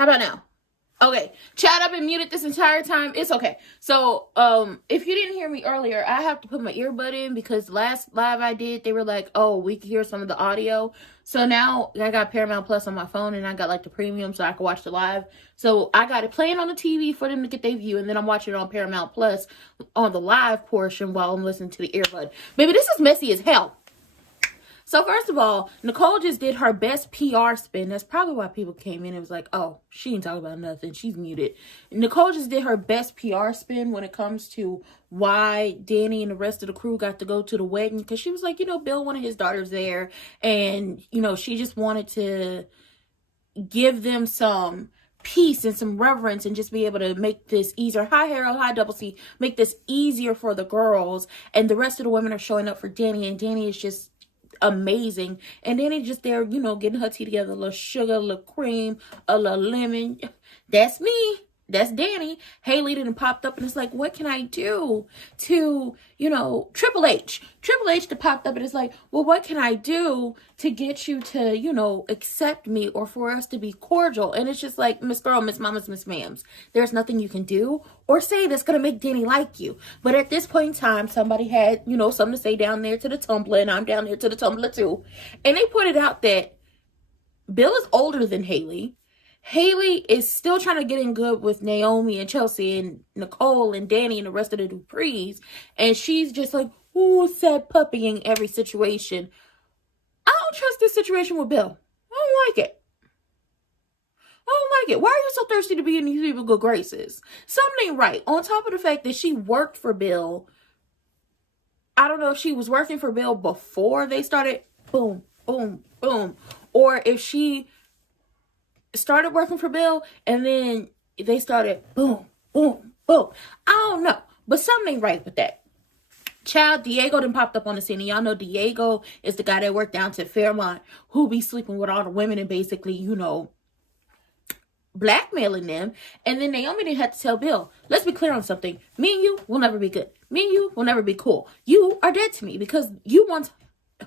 How about now? Okay, chat, I've been muted this entire time. It's okay. So, if you didn't hear me earlier, I have to put my earbud in because last live I did, they were like, oh, we could hear some of the audio. So now I got Paramount Plus on my phone and I got like the premium so I can watch the live. So I got it playing on the TV for them to get their view, and then I'm watching it on Paramount Plus on the live portion while I'm listening to the earbud. Baby, this is messy as hell. So first of all, Nicole just did her best PR spin. That's probably why people came in and was like, oh, she ain't talking about nothing. She's muted. Nicole just did her best PR spin when it comes to why Danny and the rest of the crew got to go to the wedding. Because she was like, Bill wanted his daughters there. And, she just wanted to give them some peace and some reverence and just be able to make this easier. Hi, Harold. Hi, Double C. Make this easier for the girls. And the rest of the women are showing up for Danny. And Danny is just amazing, and Danny just there, getting her tea together, a little sugar, a little cream, a little lemon. That's me. That's Danny. Haley didn't popped up and it's like, what can I do to, Triple H. Triple H that popped up and it's like, well, what can I do to get you to, accept me or for us to be cordial? And it's just like, Miss Girl, Miss Mamas, Miss Mams. There's nothing you can do or say that's going to make Danny like you. But at this point in time, somebody had, something to say down there to the Tumblr, and I'm down there to the Tumblr too. And they put it out that Bill is older than Haley. Haley is still trying to get in good with Naomi and Chelsea and Nicole and Danny and the rest of the Duprees. And she's just like, ooh, sad puppying every situation. I don't trust this situation with Bill. I don't like it. I don't like it. Why are you so thirsty to be in these people's good graces? Something ain't right. On top of the fact that she worked for Bill. I don't know if she was working for Bill before they started boom, boom, boom. Or if she started working for Bill and then they started boom, boom, boom. I don't know. But something ain't right with that. Child, Diego done popped up on the scene. And y'all know Diego is the guy that worked down to Fairmont who be sleeping with all the women and basically, blackmailing them. And then Naomi didn't have to tell Bill, let's be clear on something. Me and you will never be good. Me and you will never be cool. You are dead to me because you once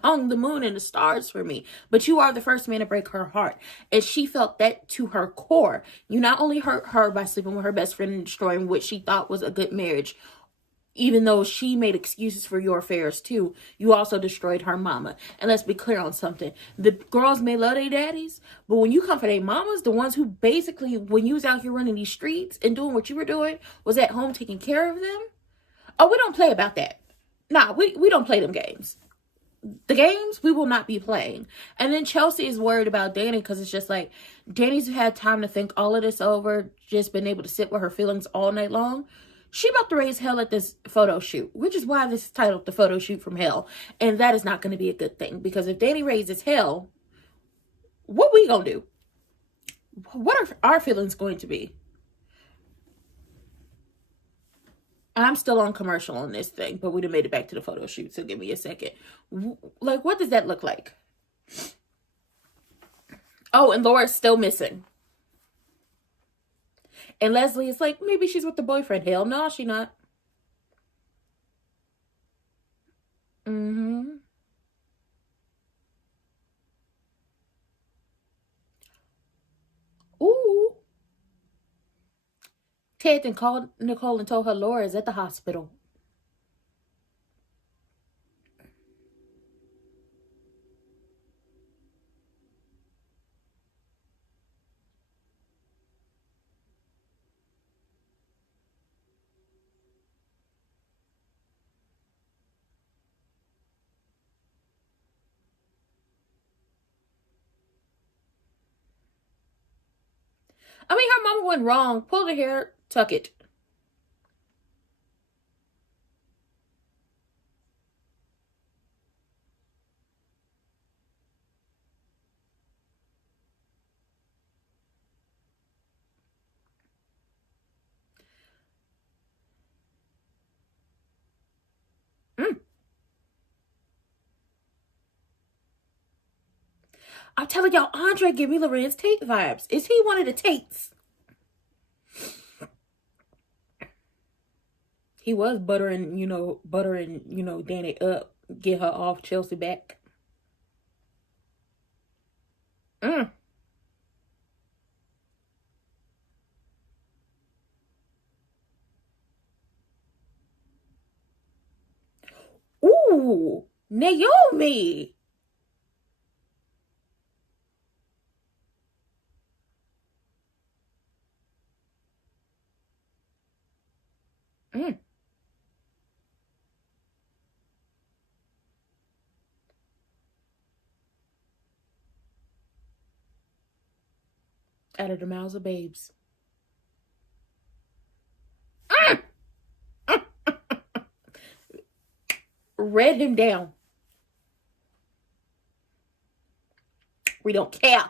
hung the moon and the stars for me, but you are the first man to break her heart. And she felt that to her core. You not only hurt her by sleeping with her best friend and destroying what she thought was a good marriage, even though she made excuses for your affairs too, you also destroyed her mama. And let's be clear on something. The girls may love their daddies, but when you come for their mamas, the ones who basically, when you was out here running these streets and doing what you were doing, was at home taking care of them. Oh, we don't play about that. Nah, we don't play them games. The games we will not be playing. And then Chelsea is worried about Danny because it's just like Danny's had time to think all of this over, just been able to sit with her feelings all night long. She about to raise hell at this photo shoot, which is why this is titled The Photo Shoot from Hell. And that is not going to be a good thing because if Danny raises hell, what we gonna do? What are our feelings going to be? I'm still on commercial on this thing, but we'd have made it back to the photo shoot, so give me a second. Like, what does that look like? Oh, and Laura's still missing. And Leslie is like, maybe she's with the boyfriend. Hell no, she not. Mm-hmm. Ooh. Ted then called Nicole and told her Laura is at the hospital. I mean, her mama went wrong. Pull the hair, tuck it. I'm telling y'all, Andre give me Lorenz Tate vibes. Is he one of the Tates? He was buttering, Danny up, get her off Chelsea back. Ooh, Naomi. Mm. Out of the mouths of babes. Mm. Read him down. We don't care.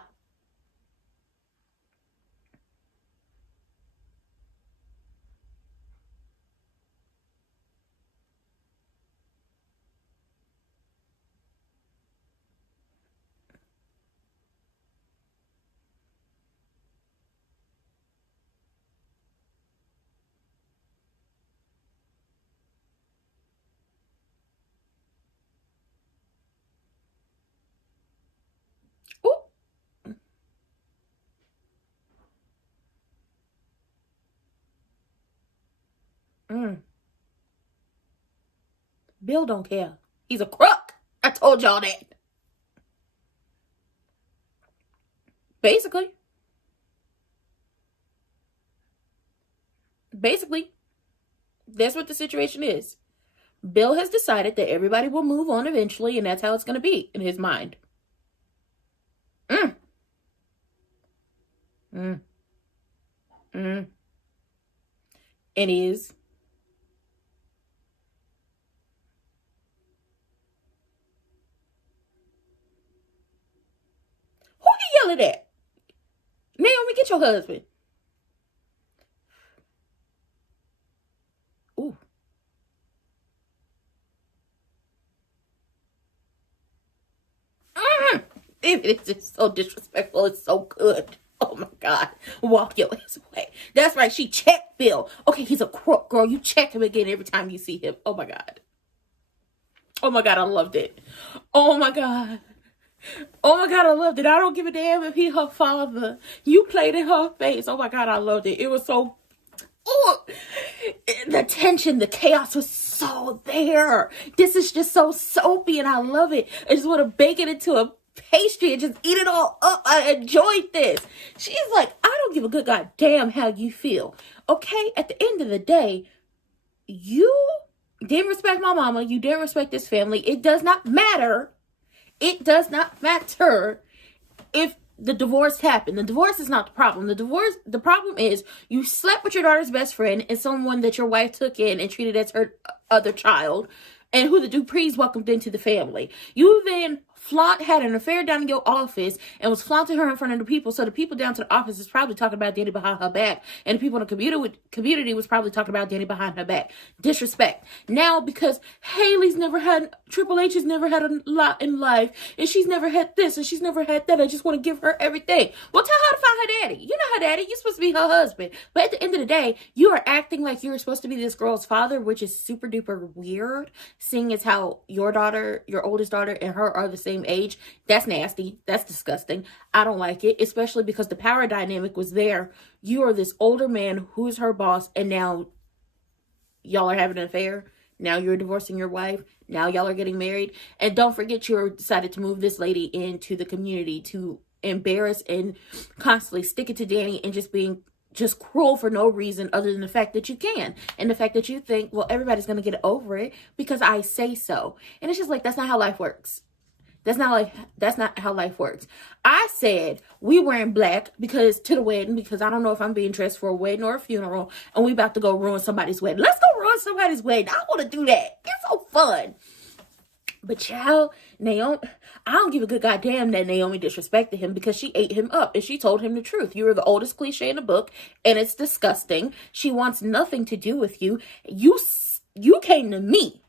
Ooh. Mm. Bill don't care. He's a crook. I told y'all that. Basically, that's what the situation is. Bill has decided that everybody will move on eventually, and that's how it's going to be in his mind. Mm. Mm. Mm. And is. Who you yelling at? Naomi, get your husband. Ooh. Mm. It's just so disrespectful. It's so good. Oh my God. Walk your ass away. That's right. She checked Bill. Okay, he's a crook, girl. You check him again every time you see him. Oh my God. Oh my God, I loved it. Oh my God. Oh my God, I loved it. I don't give a damn if he's her father. You played in her face. Oh my God, I loved it. It was so... Ooh. The tension, the chaos was so there. This is just so soapy and I love it. I just want to bake it into a pastry and just eat it all up. I enjoyed this. She's like, I don't give a good goddamn how you feel. Okay, at the end of the day, you didn't respect my mama. You didn't respect this family. It does not matter. It does not matter if the divorce happened. The divorce is not the problem. The problem is you slept with your daughter's best friend and someone that your wife took in and treated as her other child, and who the Duprees welcomed into the family. You then had an affair down in your office and was flaunting her in front of the people. So the people down to the office is probably talking about Danny behind her back. And the people in the community was probably talking about Danny behind her back. Disrespect. Now, because Haley's never had, Triple H has never had a lot in life. And she's never had this and she's never had that. I just want to give her everything. Well, tell her to find her daddy. You know her daddy. You're supposed to be her husband. But at the end of the day, you are acting like you're supposed to be this girl's father, which is super duper weird. Seeing as how your daughter, your oldest daughter, and her are the same age. That's nasty. That's disgusting. I don't like it, especially because the power dynamic was there. You are this older man who's her boss, and now y'all are having an affair. Now you're divorcing your wife. Now y'all are getting married. And don't forget, you decided to move this lady into the community to embarrass and constantly stick it to Danny and just being just cruel for no reason other than the fact that you can. And the fact that you think, well, everybody's going to get over it because I say so. And it's just like, that's not how life works. That's not how life works. I said we wearing black because to the wedding, because I don't know if I'm being dressed for a wedding or a funeral, and we about to go ruin somebody's wedding. Let's go ruin somebody's wedding. I want to do that. It's so fun. But child, Naomi, I don't give a good goddamn that Naomi disrespected him because she ate him up and she told him the truth. You are the oldest cliche in the book and it's disgusting. She wants nothing to do with you. You came to me.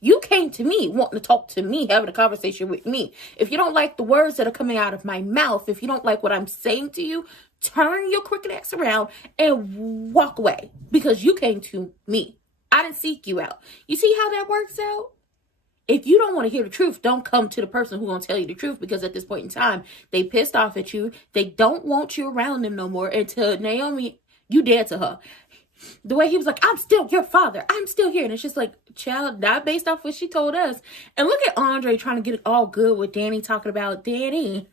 You came to me wanting to talk to me, having a conversation with me. If you don't like the words that are coming out of my mouth, if you don't like what I'm saying to you, turn your crooked ass around and walk away because you came to me. I didn't seek you out. You see how that works out? If you don't want to hear the truth, don't come to the person who's going to tell you the truth because at this point in time, they pissed off at you. They don't want you around them no more. And to Naomi, you dead to her. The way he was like, I'm still your father. I'm still here. And it's just like, child, not based off what she told us. And look at Andre trying to get it all good with Danny talking about Danny.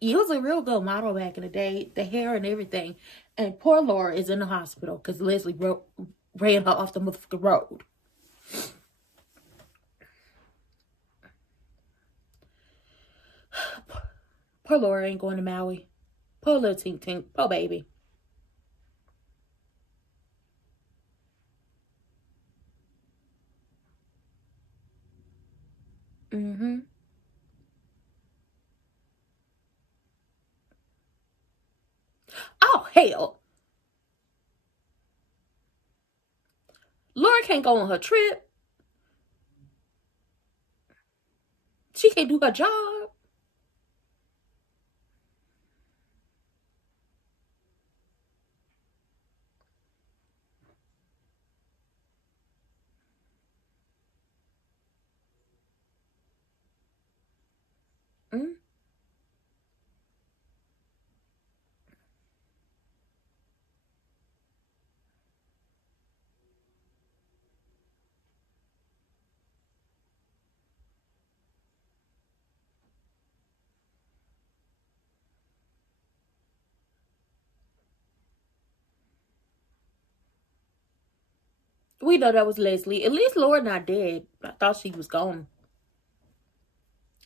He was a real good model back in the day. The hair and everything. And poor Laura is in the hospital because Leslie ran her off the motherfucking road. Poor Laura ain't going to Maui. Poor little Tink Tink. Poor baby. Mm-hmm. Oh, hell. Laura can't go on her trip. She can't do her job. Mm. We know that was Leslie. At least Laura not dead. I thought she was gone.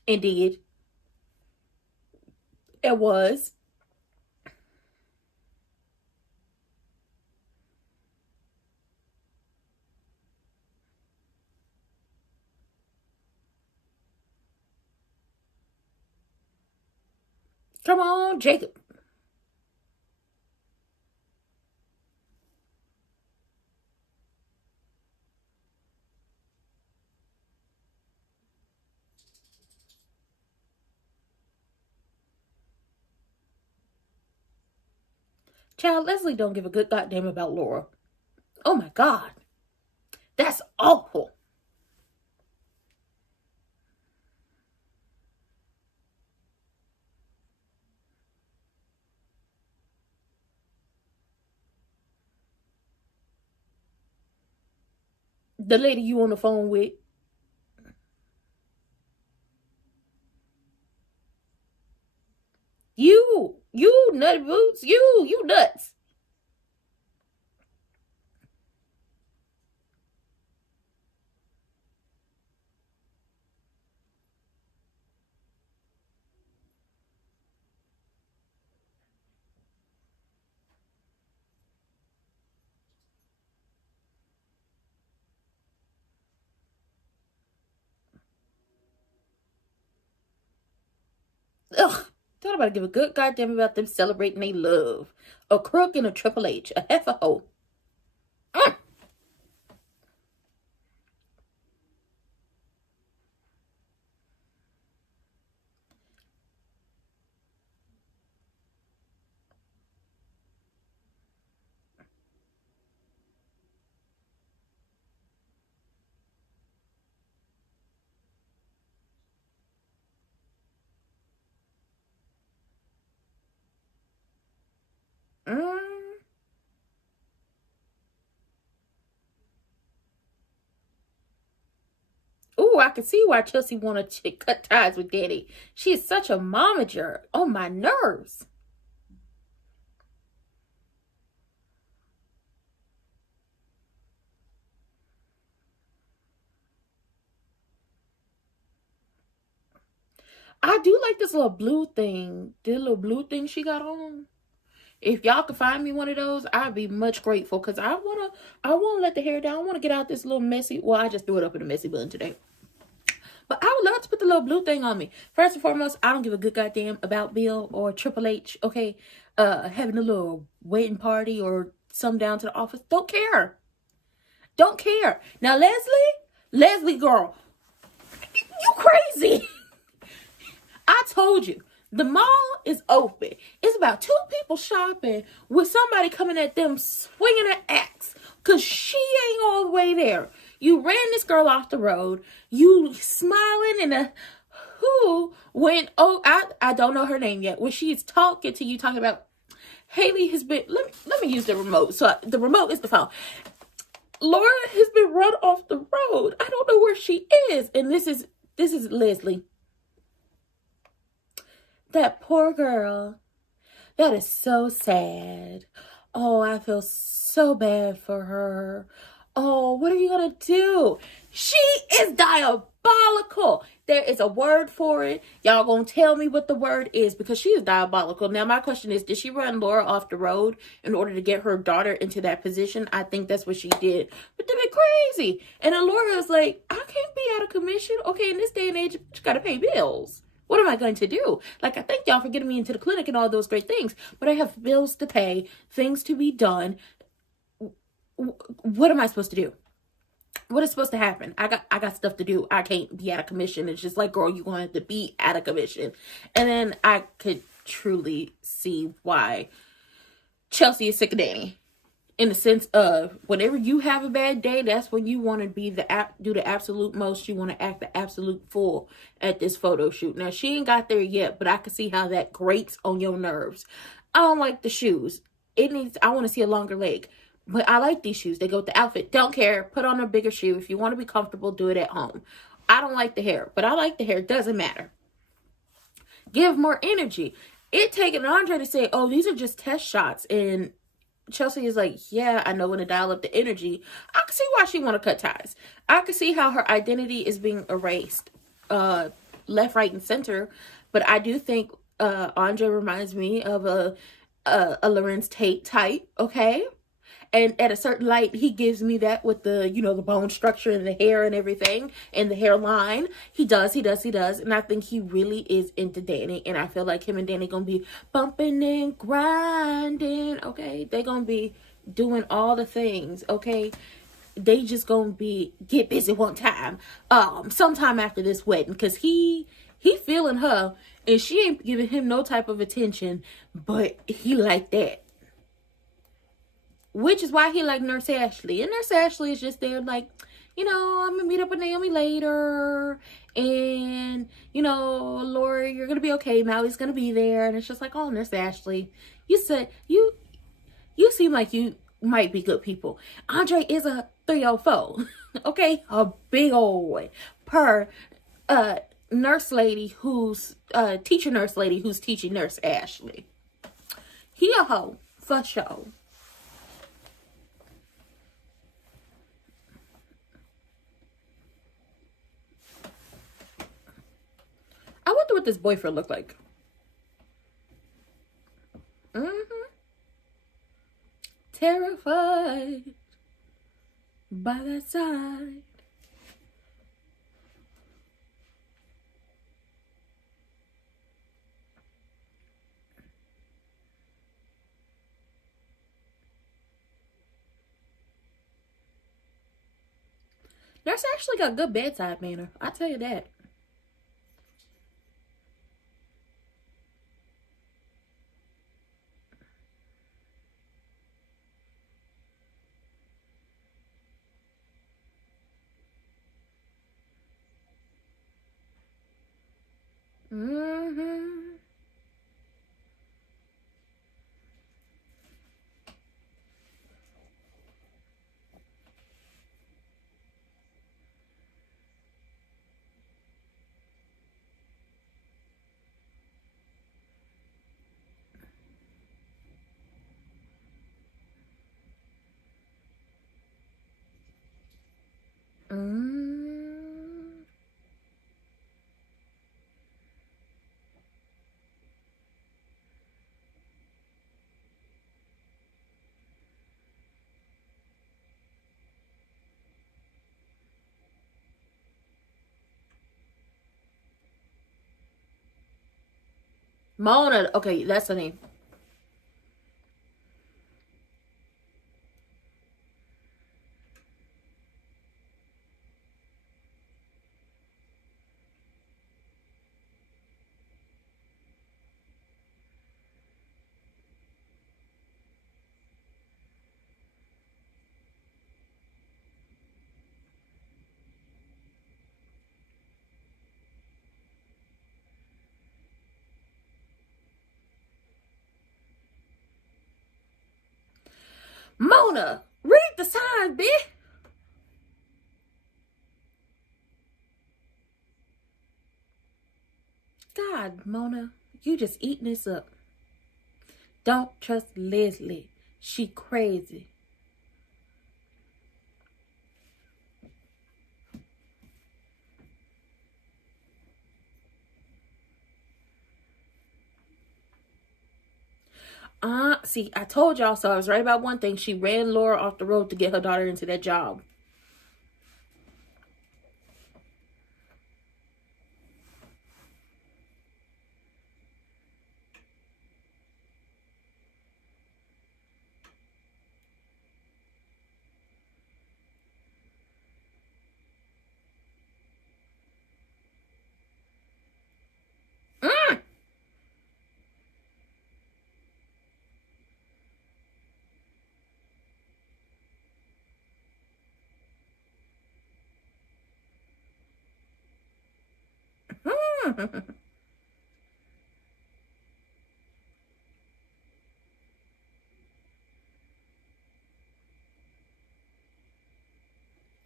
Indeed. It was. Come on, Jacob. Child, Leslie don't give a good goddamn about Laura. Oh my God. That's awful. The lady you on the phone with. You nutty boots. You nuts. Ugh. Don't nobody give a good goddamn about them celebrating they love. A crook and a Triple H. A heifer hoe. Mm. Mm. Ooh, I can see why Chelsea wanted to cut ties with Daddy. She is such a momager. On my nerves. I do like this little blue thing. The little blue thing she got on. If y'all could find me one of those, I'd be much grateful. Because I wanna let the hair down. I wanna get out this little messy. Well, I just threw it up in a messy bun today. But I would love to put the little blue thing on me. First and foremost, I don't give a good goddamn about Bill or Triple H, okay? Having a little wedding party or some down to the office. Don't care. Don't care. Now, Leslie girl, you crazy. I told you. The mall is open. It's about 2 people shopping with somebody coming at them swinging an axe. Because she ain't all the way there. You ran this girl off the road. You smiling and who went, oh, I don't know her name yet. When she's talking to you, talking about, Haley has been, let me use the remote. So the remote is the phone. Laura has been run off the road. I don't know where she is. And this is Leslie. That poor girl. That is so sad. Oh, I feel so bad for her. Oh, what are you going to do? She is diabolical. There is a word for it. Y'all going to tell me what the word is, because she is diabolical. Now, my question is, did she run Laura off the road in order to get her daughter into that position? I think that's what she did. But they've been crazy. And then Laura was like, I can't be out of commission. Okay, in this day and age, you got to pay bills. What am I going to do? Like, I thank y'all for getting me into the clinic and all those great things, but I have bills to pay, things to be done. What am I supposed to do? What is supposed to happen? I got stuff to do. I can't be out of commission. It's just like, girl, you're going to have to be out of commission. And then I could truly see why Chelsea is sick of Danny. In the sense of, whenever you have a bad day, that's when you want to be do the absolute most. You want to act the absolute fool at this photo shoot. Now, she ain't got there yet, but I can see how that grates on your nerves. I don't like the shoes. I want to see a longer leg. But I like these shoes. They go with the outfit. Don't care. Put on a bigger shoe. If you want to be comfortable, do it at home. I don't like the hair, but I like the hair. Doesn't matter. Give more energy. It taken Andre to say, oh, these are just test shots, and Chelsea is like, yeah, I know when to dial up the energy. I can see why she want to cut ties. I can see how her identity is being erased, left, right, and center. But I do think Andre reminds me of a Lorenz Tate type, okay? And at a certain light, he gives me that with the, the bone structure and the hair and everything and the hairline. He does. And I think he really is into Danny. And I feel like him and Danny going to be bumping and grinding, okay? They going to be doing all the things, okay? They just going to get busy one time, sometime after this wedding. Because he feeling her and she ain't giving him no type of attention, but he like that. Which is why he like Nurse Ashley. And Nurse Ashley is just there like, I'm going to meet up with Naomi later. And, Lori, you're going to be okay. Mally's going to be there. And it's just like, oh, Nurse Ashley, you said, you seem like you might be good people. Andre is a 304. Okay? A big old one. Per nurse lady teacher nurse lady who's teaching Nurse Ashley. He a hoe, for sure. I wonder what this boyfriend looked like. Terrified by that side. Nurse actually got good bedside manner. I tell you that. Mona, okay, that's the name. Mona, read the signs, bitch. God, Mona, you just eating this up. Don't trust Leslie. She crazy. See, I told y'all so. I was right about one thing. She ran Laura off the road to get her daughter into that job.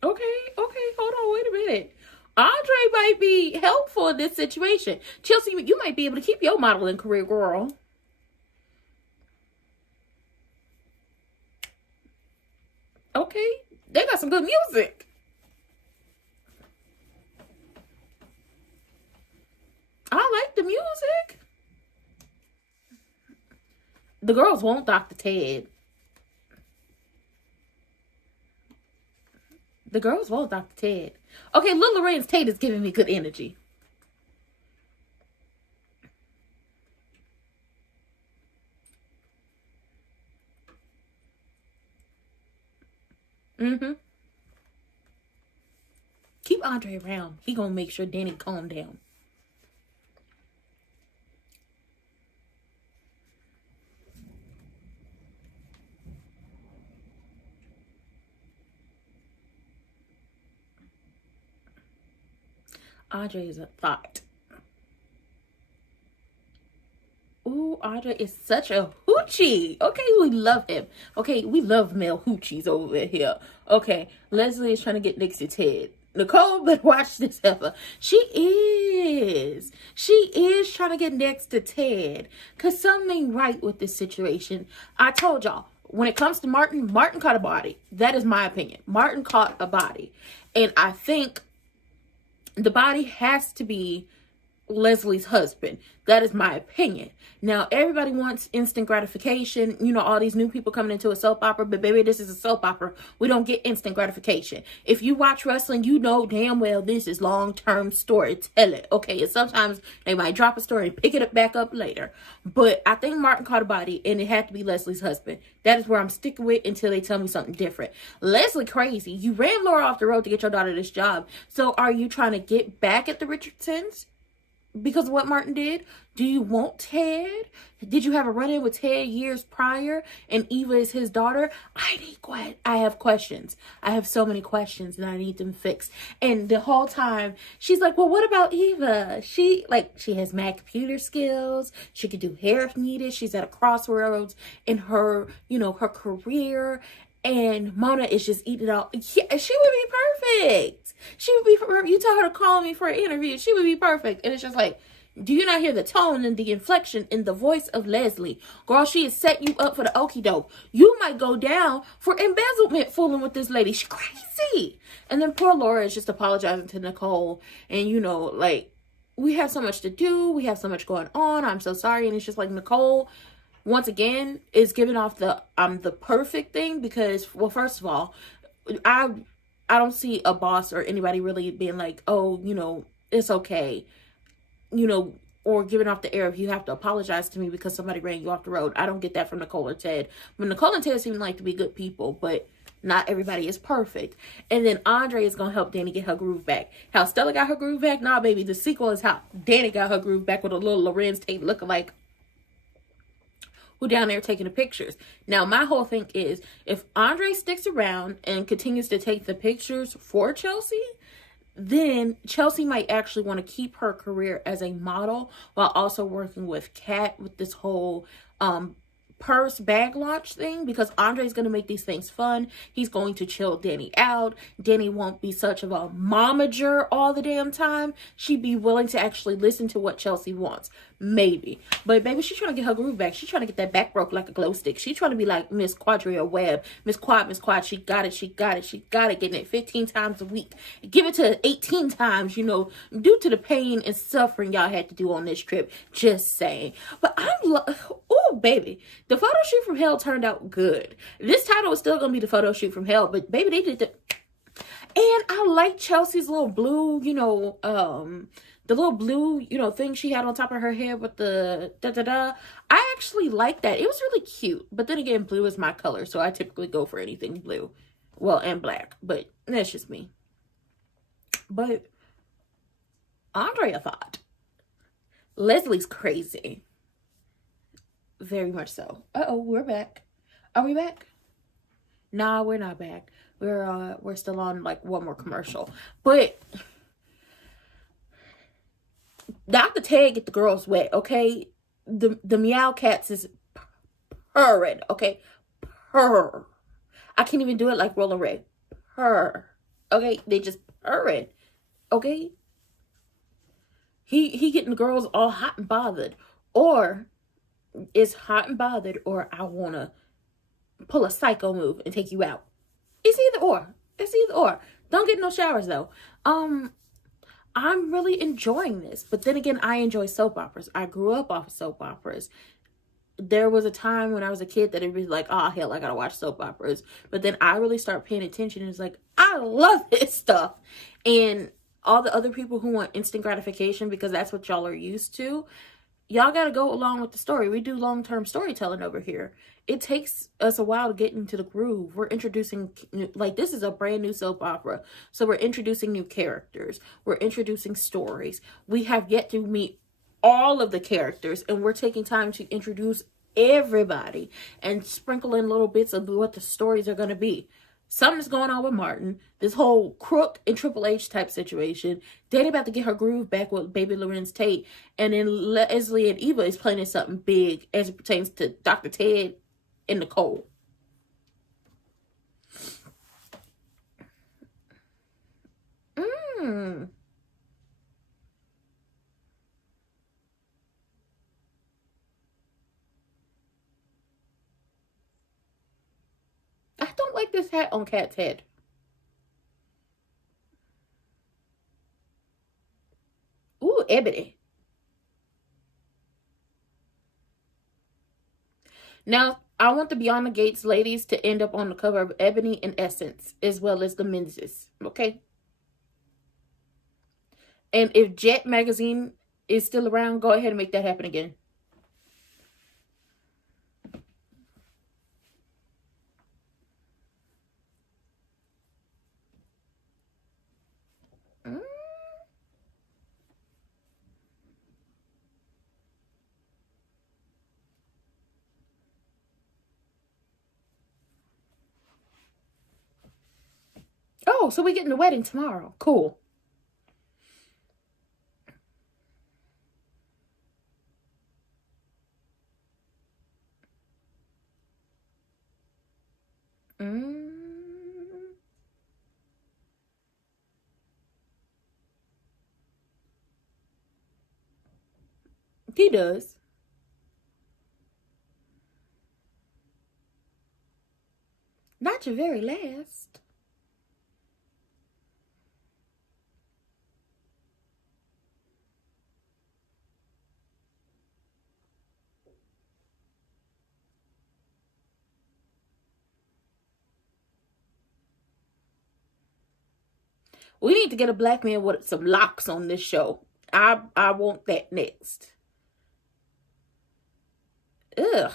Okay, hold on, wait a minute. Andre might be helpful in this situation. Chelsea, you might be able to keep your modeling career, girl. Okay, they got some good music. I like the music. The girls want Dr. Ted. The girls want Dr. Ted. Okay, Lil Lorenz Tate is giving me good energy. Keep Andre around. He gonna make sure Danny calm down. Andre is a thought. Ooh, Andre is such a hoochie. Okay, we love him. Okay, we love male hoochies over here. Okay, Leslie is trying to get next to Ted. Nicole better watch this heifer. She is trying to get next to Ted. Because something ain't right with this situation. I told y'all, when it comes to Martin caught a body. That is my opinion. Martin caught a body. And I think the body has to be Leslie's husband. That is my opinion. Now, everybody wants instant gratification. You know, all these new people coming into a soap opera. But baby, this is a soap opera. We don't get instant gratification. If you watch wrestling, you know damn well this is long-term storytelling. Okay, and sometimes they might drop a story and pick it up back up later. But I think Martin caught a body and it had to be Leslie's husband. That is where I'm sticking with until they tell me something different. Leslie crazy. You ran Laura off the road to get your daughter this job. So are you trying to get back at the Richardsons because of what Martin did? Do you want Ted? Did you have a run-in with Ted years prior and Eva is his daughter? I have questions. I have so many questions and I need them fixed. And the whole time she's like, well, what about Eva? She has mad computer skills. She could do hair if needed. She's at a crossroads in her, her career. And Mona is just eating it all. Yeah, she would be perfect. She would be, you tell her to call me for an interview. She would be perfect. And it's just like, do you not hear the tone and the inflection in the voice of Leslie? Girl, she has set you up for the okie doke. You might go down for embezzlement fooling with this lady. She's crazy. And then poor Laura is just apologizing to Nicole. And, we have so much to do. We have so much going on. I'm so sorry. And it's just like, Nicole, once again, is giving off the perfect thing because, well, first of all, I don't see a boss or anybody really being like, oh, it's okay, or giving off the air of you have to apologize to me because somebody ran you off the road. I don't get that from Nicole or Ted. But Nicole and Ted seem like to be good people, but not everybody is perfect. And then Andre is going to help Danny get her groove back. How Stella got her groove back? Nah, baby, the sequel is how Danny got her groove back with a little Lorenz Tate lookalike who down there taking the pictures. Now, my whole thing is, if Andre sticks around and continues to take the pictures for Chelsea, then Chelsea might actually want to keep her career as a model while also working with Kat with this whole purse bag launch thing, because Andre's going to make these things fun. He's going to chill Danny out. Danny won't be such of a momager all the damn time. She'd be willing to actually listen to what Chelsea wants. Maybe. But baby, she's trying to get her groove back. She's trying to get that back broke like a glow stick. She's trying to be like Miss Quadria Webb. Miss Quad. She got it. Getting it 15 times a week. Give it to her 18 times, you know, due to the pain and suffering y'all had to do on this trip. Just saying. But oh, baby. The photo shoot from hell turned out good. This title is still going to be the photo shoot from hell. But baby, they did the... And I like Chelsea's little blue, you know, the little blue, you know, thing she had on top of her head with the da-da-da. I actually like that. It was really cute. But then again, blue is my color, so I typically go for anything blue. Well, and black. But that's just me. But Andrea thought Leslie's crazy. Very much so. Uh-oh, we're back. Are we back? Nah, we're not back. We're still on like one more commercial. But Dr. Ted get the girls wet, okay? The meow cats is purring, okay? Purr. I can't even do it like Roller Ray. Purr. Okay? They just purring. Okay? He getting the girls all hot and bothered. Or it's hot and bothered, or I wanna pull a psycho move and take you out. It's either or. It's either or. Don't get no showers though. I'm really enjoying this. But then again, I enjoy soap operas. I grew up off of soap operas. There was a time when I was a kid that it was like, oh, hell, I gotta watch soap operas. But then I really start paying attention and it's like, I love this stuff. And all the other people who want instant gratification, because that's what y'all are used to, y'all gotta go along with the story. We do long-term storytelling over here. It takes us a while to get into the groove. We're introducing, like, this is a brand new soap opera. So we're introducing new characters. We're introducing stories. We have yet to meet all of the characters, and we're taking time to introduce everybody and sprinkle in little bits of what the stories are going to be. Something's going on with Martin. This whole Crook and Triple H type situation. Danny about to get her groove back with baby Lorenz Tate. And then Leslie and Eva is planning something big as it pertains to Dr. Ted and Nicole. I don't like this hat on Kat's head. Ooh, ebony. Now, I want the Beyond the Gates ladies to end up on the cover of Ebony and Essence, as well as the Menses, okay? And if Jet magazine is still around, go ahead and make that happen again. Oh, so we're getting the wedding tomorrow. Cool. He does. Not your very last. We need to get a black man with some locks on this show. I want that next. Ugh.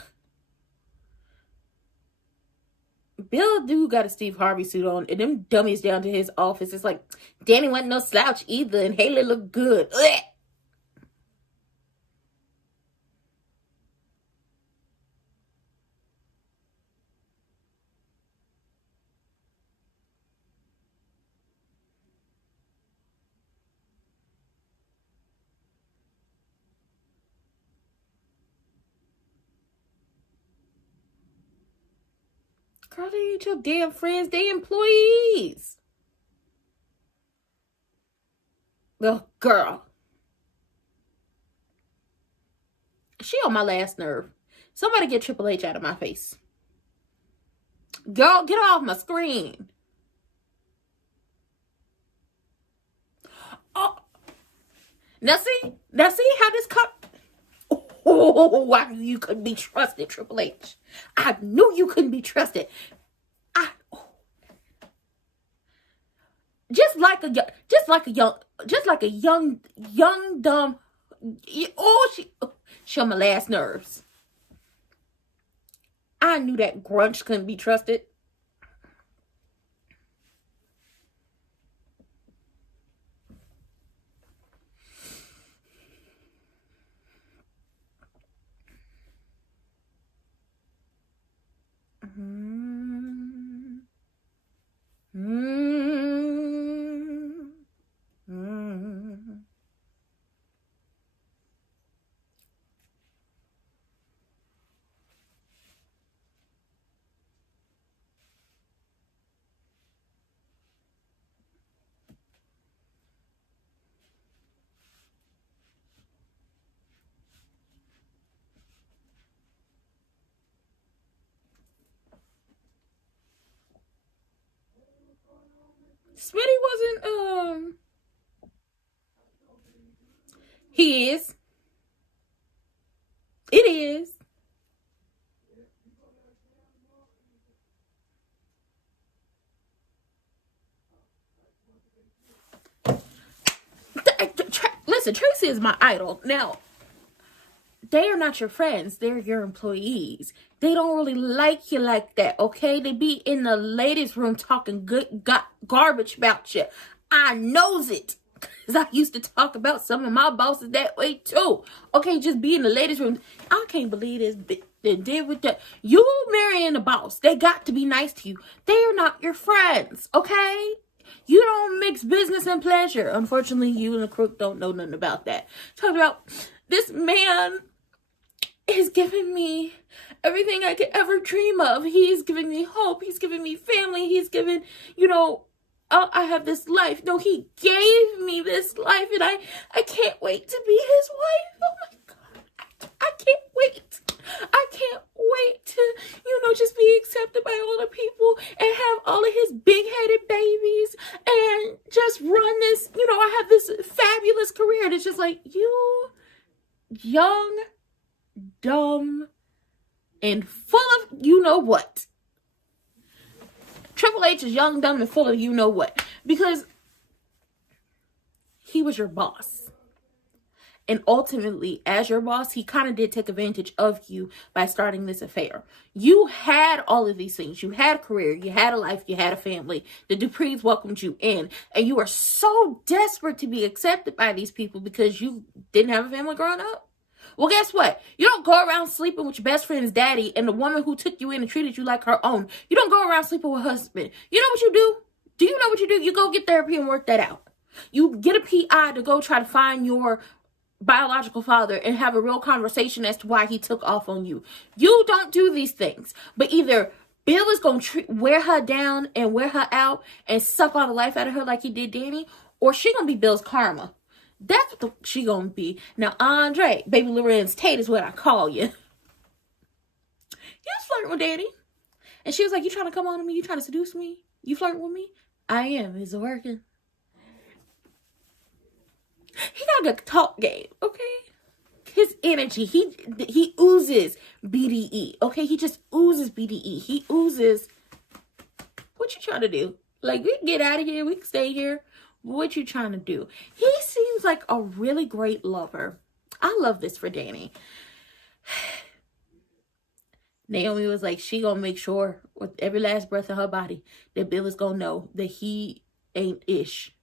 Bill do got a Steve Harvey suit on, and them dummies down to his office. It's like, Danny wasn't no slouch either, and Haley looked good. Ugh. Girl, they ain't your damn friends. They employees. The girl. She on my last nerve. Somebody get Triple H out of my face. Girl, get off my screen. Oh. Now see how this Oh, I knew you couldn't be trusted, Triple H. I knew you couldn't be trusted. Just like a young dumb. She on my last nerves. I knew that grunch couldn't be trusted. Smitty wasn't, he is. It is. Listen, Tracy is my idol. Now, they are not your friends. They're your employees. They don't really like you like that, okay? They be in the ladies' room talking garbage about you. I knows it. Because I used to talk about some of my bosses that way too. Okay, just be in the ladies' room. I can't believe this. They did with that. You marrying a boss. They got to be nice to you. They are not your friends, okay? You don't mix business and pleasure. Unfortunately, you and the crook don't know nothing about that. Talking about this man is giving me everything I could ever dream of. He's giving me hope. He's giving me family. He's giving, I have this life. No, he gave me this life, and I can't wait to be his wife. Oh my God. I can't wait. I can't wait to, just be accepted by all the people and have all of his big-headed babies and just run this, I have this fabulous career. And it's just like, you young, dumb, and full of what. Triple H is young, dumb, and full of what. Because he was your boss. And ultimately, as your boss, he kind of did take advantage of you by starting this affair. You had all of these things. You had a career. You had a life. You had a family. The Duprees welcomed you in. And you are so desperate to be accepted by these people because you didn't have a family growing up. Well, guess what? You don't go around sleeping with your best friend's daddy and the woman who took you in and treated you like her own. You don't go around sleeping with her husband. You know what you do? Do you know what you do? You go get therapy and work that out. You get a PI to go try to find your biological father and have a real conversation as to why he took off on you. You don't do these things. But either Bill is going to wear her down and wear her out and suck all the life out of her like he did Danny, or she going to be Bill's karma. That's what she going to be. Now, Andre, baby Lorenz Tate is what I call you. You was flirting with Danny. And she was like, you trying to come on to me? You trying to seduce me? You flirting with me? I am. Is it working? He got a good talk game, okay? His energy, he oozes BDE, okay? He just oozes BDE. He oozes, what you trying to do? Like, we can get out of here. We can stay here. What you trying to do? He seems like a really great lover. I love this for Danny. Naomi was like, she gonna make sure with every last breath of her body that Bill is gonna know that he ain't ish.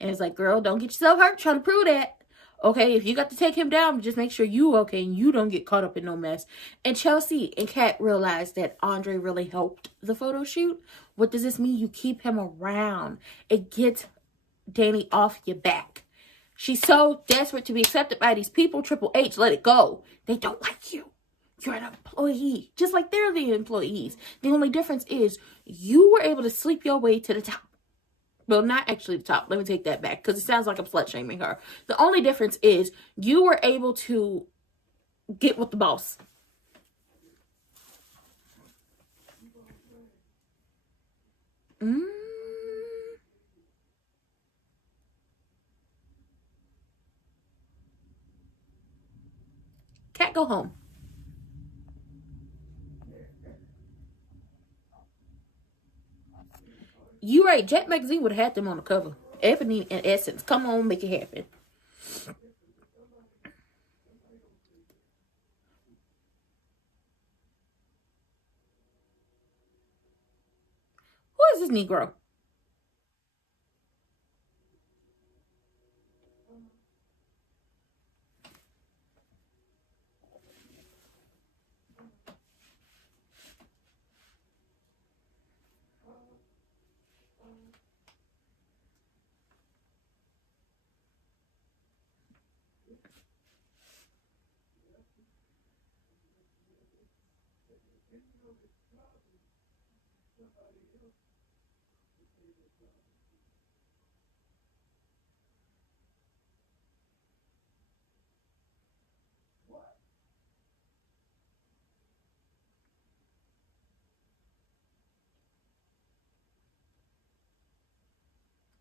And it's like, girl, don't get yourself hurt trying to prove that. Okay, if you got to take him down, just make sure you okay and you don't get caught up in no mess. And Chelsea and Kat realized that Andre really helped the photo shoot. What does this mean? You keep him around. It gets Danny off your back. She's so desperate to be accepted by these people. Triple H, let it go. They don't like you. You're an employee, just like they're the employees. The only difference is you were able to sleep your way to the top. Well, not actually the top. Let me take that back because it sounds like I'm slut shaming her. The only difference is you were able to get with the boss. Cat, go home. You right. Jet Magazine would have had them on the cover. Ebony and Essence. Come on, make it happen. Who is this Negro?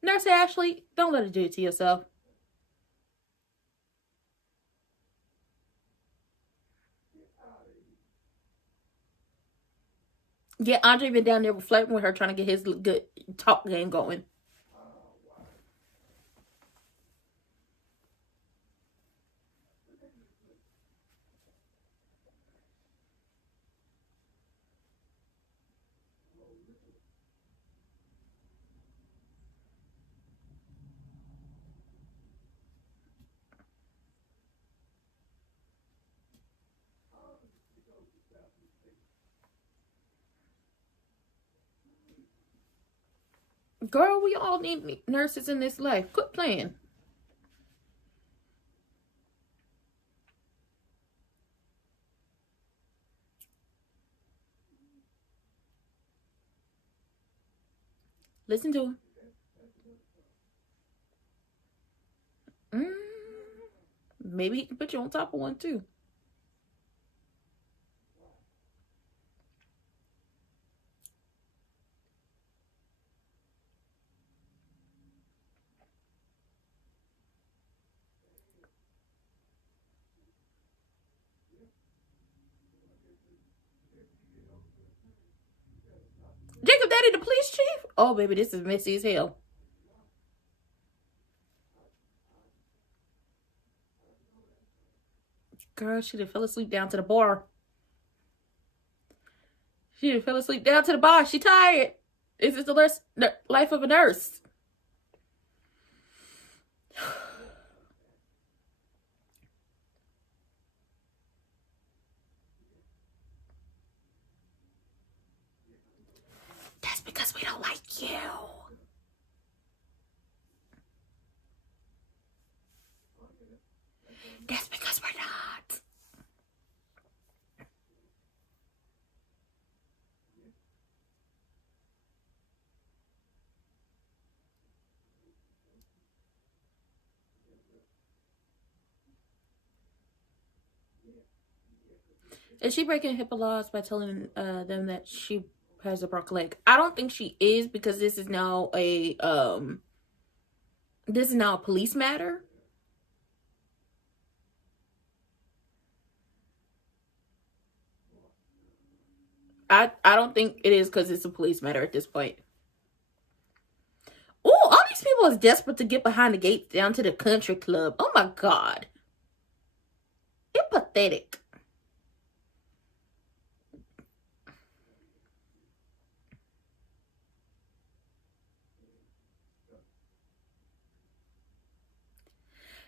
Nurse Ashley, don't let her do it to yourself. Yeah, Andre been down there flirting with her, trying to get his good talk game going. Girl, we all need nurses in this life. Quit playing. Listen to him. Maybe he can put you on top of one too. Jacob Daddy, the police chief? Oh, baby, this is messy as hell. Girl, she done fell asleep down to the bar. She done fell asleep down to the bar. She tired. Is this the life of a nurse? That's because we don't like you. That's because we're not. Is she breaking HIPAA laws by telling them that she has a broken leg? I don't think she is, because this is now a police matter. I don't think it is, because it's a police matter at this point. Oh, all these people is desperate to get behind the gates down to the country club. Oh my God. It's pathetic.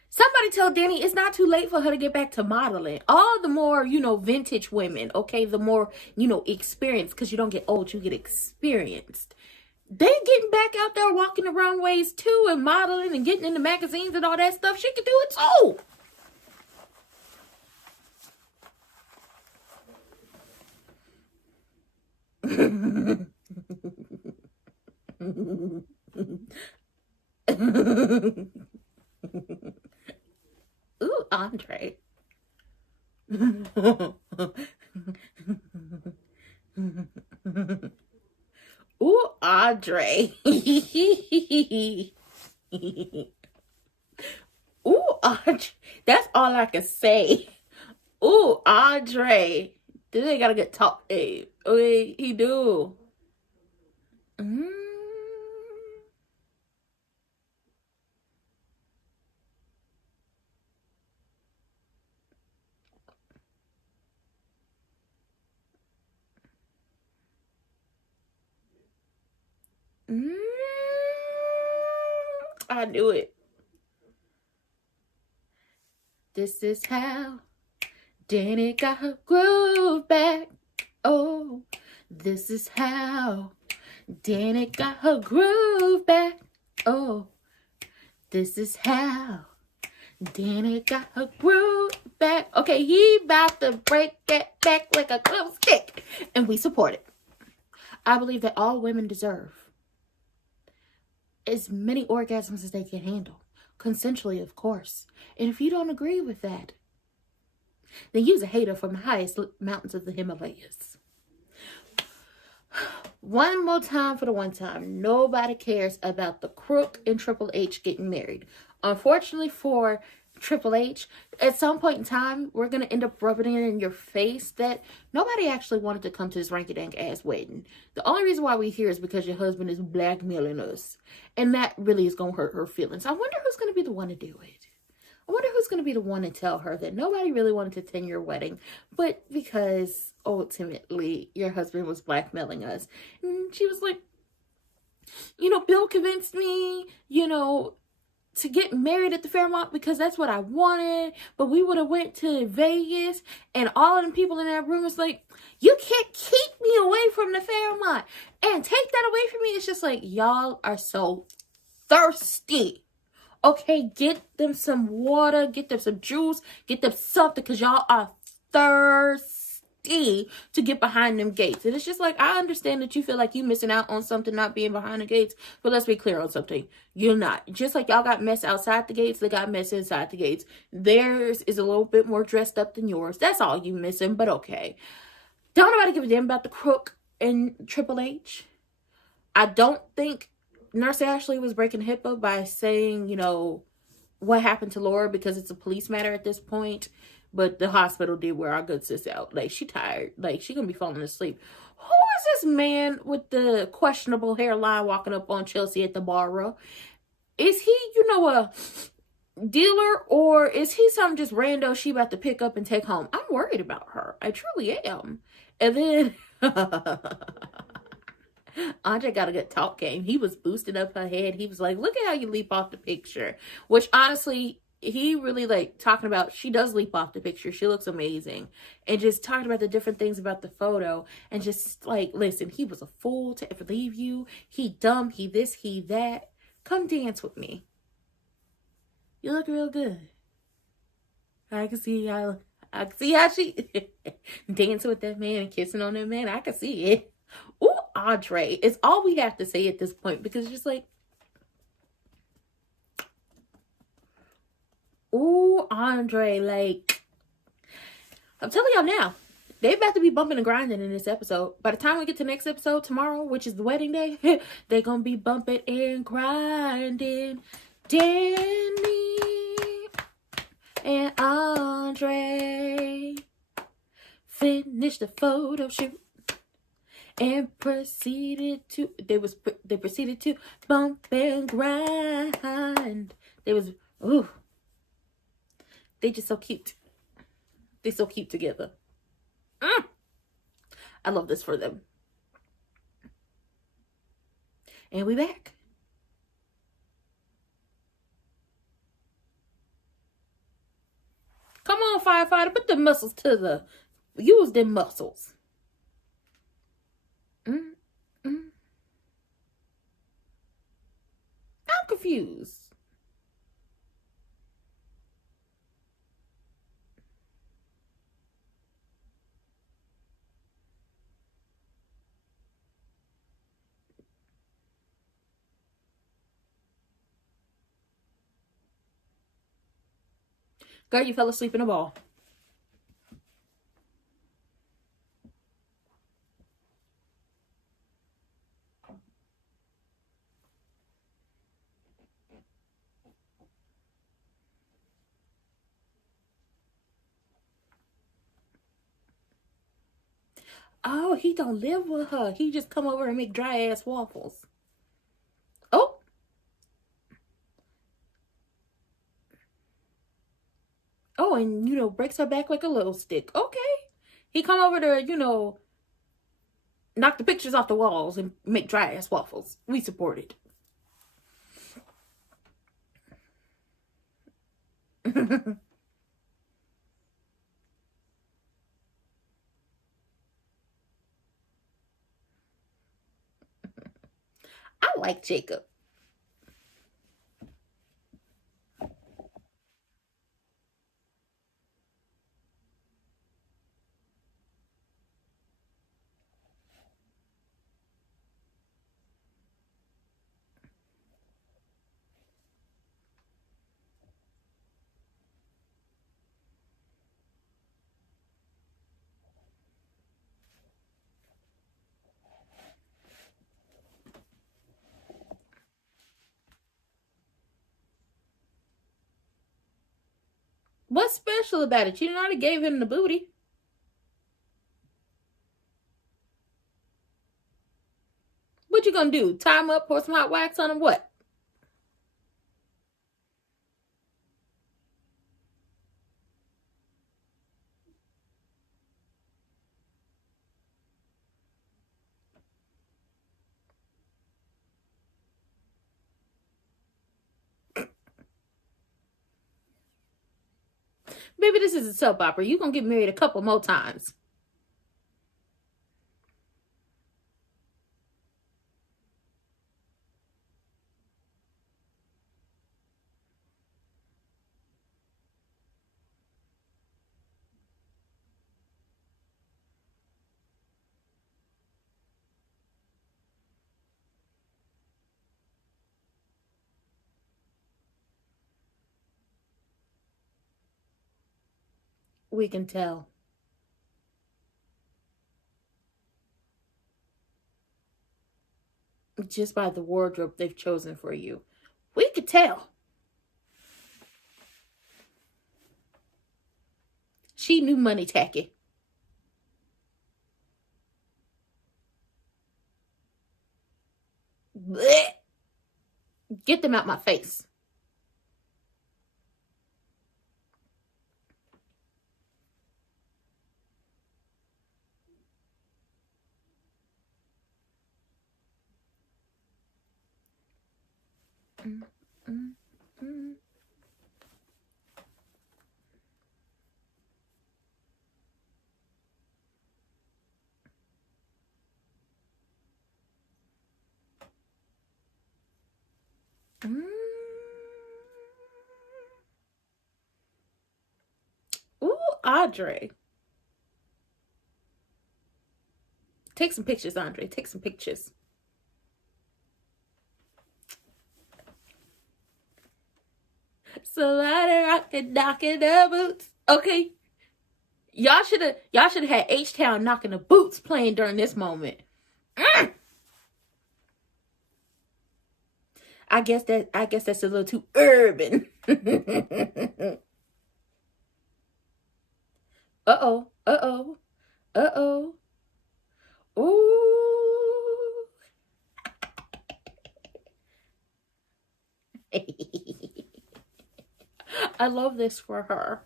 Somebody tell Danny it's not too late for her to get back to modeling. All the more, vintage women, okay? The more, experienced, because you don't get old, you get experienced. They getting back out there walking the runways too, and modeling and getting in the magazines and all that stuff. She can do it too. Ooh, Andre. Ooh, Andre. Ooh, Andre. That's all I can say. Ooh, Andre. This ain't got a good talk. Hey, okay, he do. Mm. Mm. I knew it. This is how Danny got her groove back. Oh, this is how Danny got her groove back. Oh, this is how Danny got her groove back. Okay, he about to break that back like a glue stick. And we support it. I believe that all women deserve as many orgasms as they can handle. Consensually, of course. And if you don't agree with that, then you's a hater from the highest mountains of the Himalayas. One more time for the one time. Nobody cares about the Crook and Triple H getting married. Unfortunately for Triple H, at some point in time, we're going to end up rubbing it in your face that nobody actually wanted to come to this ranky-dank ass wedding. The only reason why we here is because your husband is blackmailing us. And that really is going to hurt her feelings. I wonder who's going to be the one to do it. I wonder who's going to be the one to tell her that nobody really wanted to attend your wedding, but because ultimately your husband was blackmailing us. And she was like, Bill convinced me, to get married at the Fairmont because that's what I wanted. But we would have went to Vegas and all of the people in that room was like, you can't keep me away from the Fairmont and take that away from me. It's just like, y'all are so thirsty. Okay, get them some water, get them some juice, get them something, because y'all are thirsty to get behind them gates. And it's just like, I understand that you feel like you're missing out on something not being behind the gates, but let's be clear on something. You're not. Just like y'all got mess outside the gates, they got mess inside the gates. Theirs is a little bit more dressed up than yours. That's all you missing, but okay. Don't nobody give a damn about the Crook and Triple H. I don't think Nurse Ashley was breaking HIPAA by saying, what happened to Laura because it's a police matter at this point. But the hospital did wear our good sis out. Like, she tired. Like, she gonna be falling asleep. Who is this man with the questionable hairline walking up on Chelsea at the bar? Is he, a dealer, or is he some just rando she about to pick up and take home? I'm worried about her. I truly am. And then Andre got a good talk game. He was boosting up her head. He was like, look at how you leap off the picture. Which, honestly, he really, talking about, she does leap off the picture. She looks amazing. And just talking about the different things about the photo. And just, listen, he was a fool to ever leave you. He dumb, he this, he that. Come dance with me. You look real good. I can see how she dancing with that man and kissing on that man. I can see it. Ooh, Andre is all we have to say at this point, because it's just like, ooh, Andre, I'm telling y'all now, they about to be bumping and grinding in this episode. By the time we get to the next episode tomorrow, which is the wedding day, they're gonna be bumping and grinding. Danny and Andre finished the photo shoot and they proceeded to bump and grind. They just so cute. They so cute together. I love this for them. And we back. Come on, firefighter, put the muscles use them muscles. I'm confused. Girl, you fell asleep in a ball. Oh, he don't live with her. He just come over and make dry ass waffles. Oh. Oh, and breaks her back like a little stick. Okay. He come over to, knock the pictures off the walls and make dry ass waffles. We support it. I like Jacob. What's special about it? You already gave him the booty. What you gonna do? Tie him up, pour some hot wax on him? What? Baby, this is a soap opera. You gonna get married a couple more times. We can tell. Just by the wardrobe they've chosen for you. We could tell. She knew money tacky. Blech. Get them out my face. Ooh, Audrey. Take some pictures, Andre. Take some pictures. Somebody rockin', knocking the boots. Okay. Y'all should have had H-Town knocking the boots playing during this moment. I guess that's a little too urban. Uh-oh. Uh-oh. Uh-oh. Ooh. I love this for her.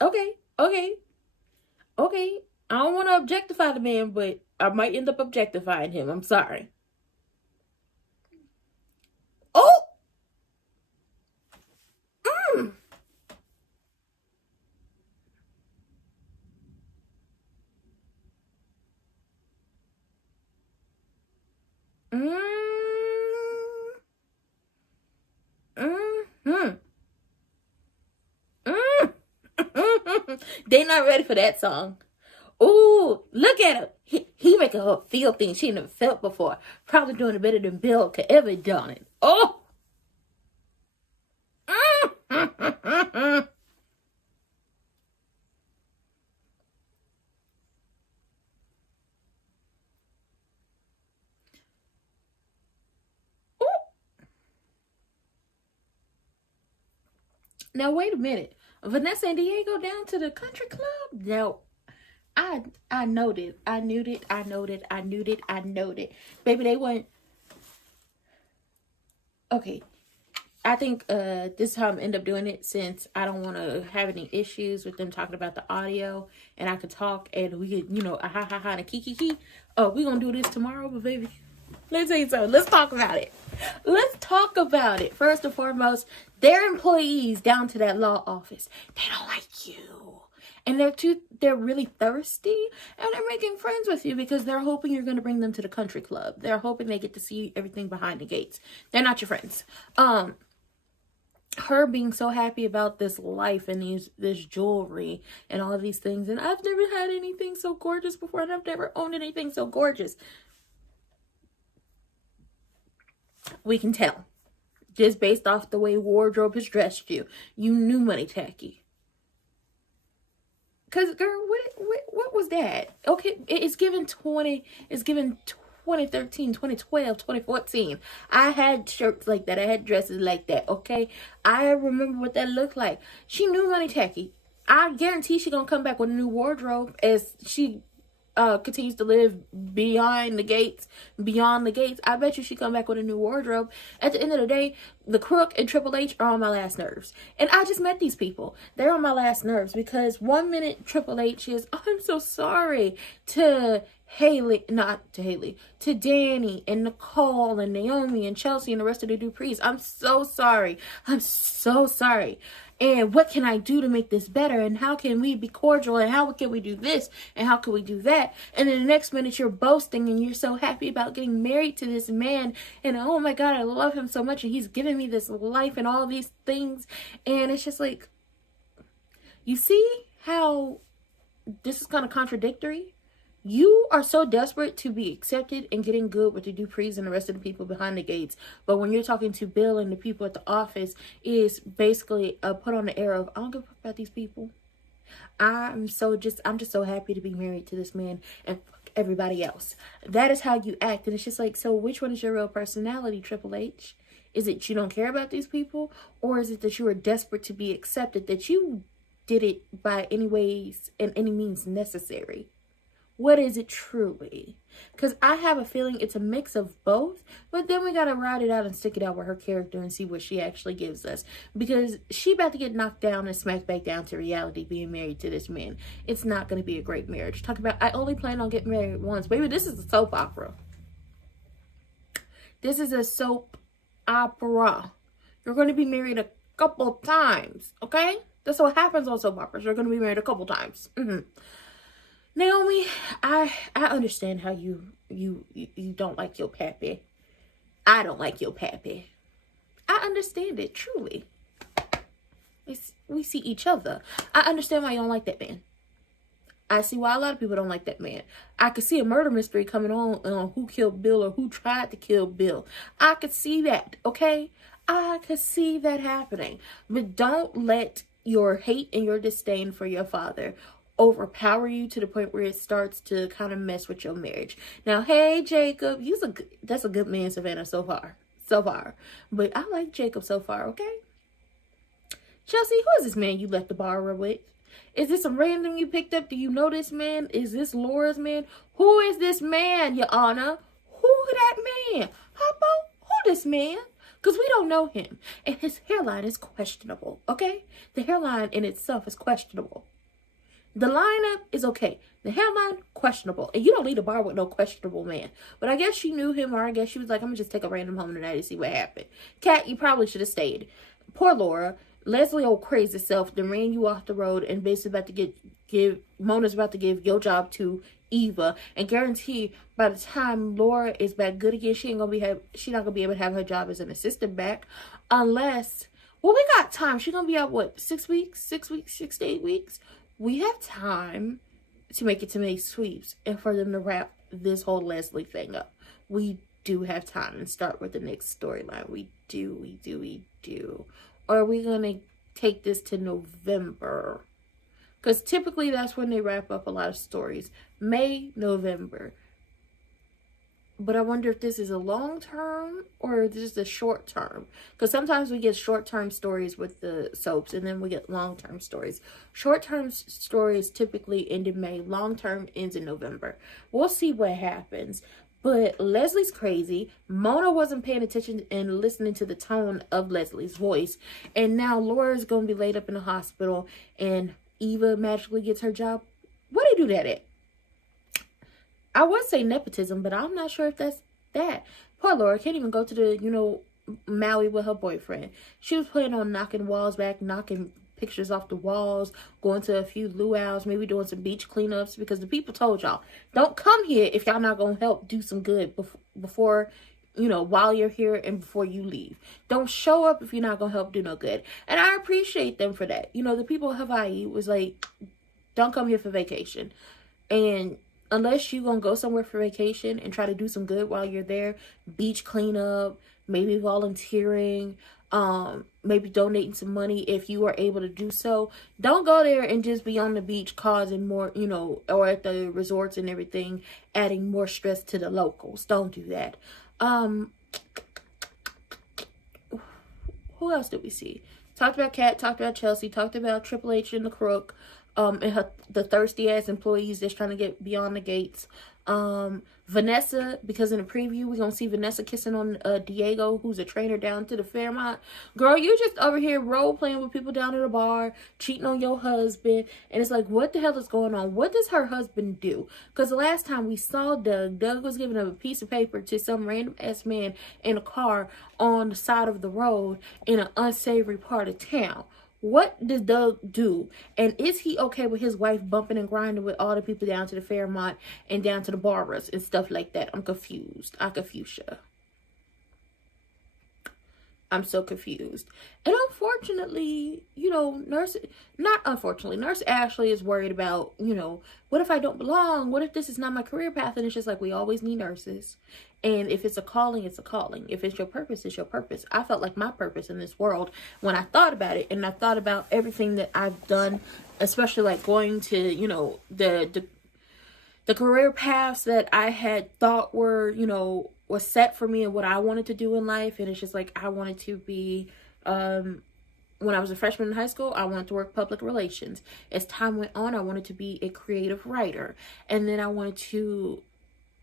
Okay. Okay. Okay. I don't want to objectify the man, but I might end up objectifying him. I'm sorry. Oh! They not ready for that song. Ooh, look at him. He making her feel things she never felt before. Probably doing it better than Bill could ever done it. Oh. Now wait a minute. Vanessa and Diego down to the country club? No. I knowed it. I knew it. I knowed it. I knew it. I knowed it. Baby, they went. Okay. I think this is how I'm end up doing it, since I don't want to have any issues with them talking about the audio, and I could talk and we could, you know, ha ha ha and a kiki. Oh, we're gonna do this tomorrow, but baby, let's tell you something. Let's talk about it. Let's talk about it. First and foremost, their employees down to that law office, they don't like you. And they're really thirsty, and they're making friends with you because they're hoping you're going to bring them to the country club. They're hoping they get to see everything behind the gates. They're not your friends. Her being so happy about this life and this jewelry and all of these things. And I've never had anything so gorgeous before, and I've never owned anything so gorgeous. We can tell. Just based off the way wardrobe has dressed you. You knew money tacky. Because, girl, what was that? Okay, it's given 2013, 2012, 2014. I had shirts like that. I had dresses like that, okay? I remember what that looked like. She knew money tacky. I guarantee she's going to come back with a new wardrobe as she continues to live beyond the gates. I bet you she come back with a new wardrobe. At the end of the day, the Crook and Triple H are on my last nerves. And I just met these people. They're on my last nerves because 1 minute Triple H is, oh, I'm so sorry to to Danny and Nicole and Naomi and Chelsea and the rest of the Duprees. I'm so sorry. And what can I do to make this better? And how can we be cordial? And how can we do this? And how can we do that? And then the next minute you're boasting and you're so happy about getting married to this man. And oh my God, I love him so much. And he's giving me this life and all these things. And it's just like, you see how this is kind of contradictory? You are so desperate to be accepted and getting good with the Duprees and the rest of the people behind the gates. But when you're talking to Bill and the people at the office, is basically put on the air of, I don't give a fuck about these people. I'm just so happy to be married to this man and fuck everybody else. That is how you act. And it's just like, so which one is your real personality, Triple H? Is it you don't care about these people? Or is it that you are desperate to be accepted, that you did it by any ways and any means necessary? What is it truly? Because I have a feeling it's a mix of both. But then we got to ride it out and stick it out with her character and see what she actually gives us. Because she about to get knocked down and smacked back down to reality being married to this man. It's not going to be a great marriage. Talk about, I only plan on getting married once. Baby, this is a soap opera. This is a soap opera. You're going to be married a couple times. Okay? That's what happens on soap operas. You're going to be married a couple times. Naomi, I understand how you don't like your pappy. I don't like your pappy. I understand it, truly. We see each other. I understand why you don't like that man. I see why a lot of people don't like that man. I could see a murder mystery coming on who killed Bill or who tried to kill Bill. I could see that, okay? I could see that happening. But don't let your hate and your disdain for your father overpower you to the point where it starts to kind of mess with your marriage. Now, hey, Jacob, that's a good man, Savannah, so far. But I like Jacob so far, okay? Chelsea, who is this man you left the bar with? Is this some random you picked up? Do you know this man? Is this Laura's man? Who is this man, Your Honor? Who that man? Hoppo, who this man? Because we don't know him. And his hairline is questionable, okay? The hairline in itself is questionable. The lineup is okay. The hairline, questionable. And you don't leave a bar with no questionable man. But I guess she knew him, or I guess she was like, I'm going to just take a random home tonight and see what happened. Kat, you probably should have stayed. Poor Laura. Leslie, old crazy self, then ran you off the road and basically about to Mona's about to give your job to Eva. And guarantee by the time Laura is back good again, she's not going to be able to have her job as an assistant back. Unless, well, we got time. She's going to be out, what, 6 weeks? 6 weeks, 6 to 8 weeks? We have time to make it to make sweeps and for them to wrap this whole Leslie thing up. We do have time and start with the next storyline. We do. Or are we going to take this to November? Because typically that's when they wrap up a lot of stories. May, November. But I wonder if this is a long term or this is a short term. Because sometimes we get short term stories with the soaps and then we get long term stories. Short term stories typically end in May. Long term ends in November. We'll see what happens. But Leslie's crazy. Mona wasn't paying attention and listening to the tone of Leslie's voice. And now Laura's going to be laid up in the hospital and Eva magically gets her job. What do you do that at? I would say nepotism, but I'm not sure if that's that. Poor Laura can't even go to the, Maui with her boyfriend. She was planning on knocking walls back, knocking pictures off the walls, going to a few luau's, maybe doing some beach cleanups, because the people told y'all, don't come here if y'all not going to help do some good before, while you're here and before you leave. Don't show up if you're not going to help do no good. And I appreciate them for that. The people of Hawaii was like, don't come here for vacation. And unless you're going to go somewhere for vacation and try to do some good while you're there, beach cleanup, maybe volunteering, maybe donating some money if you are able to do so. Don't go there and just be on the beach causing more, or at the resorts and everything, adding more stress to the locals. Don't do that. Who else did we see? Talked about Kat, talked about Chelsea, talked about Triple H and the Crook. And the thirsty ass employees that's trying to get beyond the gates. Vanessa, because in the preview we're gonna see Vanessa kissing on Diego, who's a trainer down to the Fairmont. Girl, you just over here role playing with people down at the bar, cheating on your husband, and it's like, what the hell is going on? What does her husband do? Because the last time we saw Doug was giving up a piece of paper to some random ass man in a car on the side of the road in an unsavory part of town. What does Doug do? And is he okay with his wife bumping and grinding with all the people down to the Fairmont and down to the barbers and stuff like that? I'm confused. I'm so confused. And unfortunately, Nurse Ashley is worried about, what if I don't belong? What if this is not my career path? And it's just like, we always need nurses. And if it's a calling, it's a calling. If it's your purpose, it's your purpose. I felt like my purpose in this world when I thought about it. And I thought about everything that I've done, especially like going to, the career paths that I had thought were, was set for me and what I wanted to do in life. And it's just like, I wanted to be, when I was a freshman in high school, I wanted to work public relations. As time went on, I wanted to be a creative writer. And then I wanted to,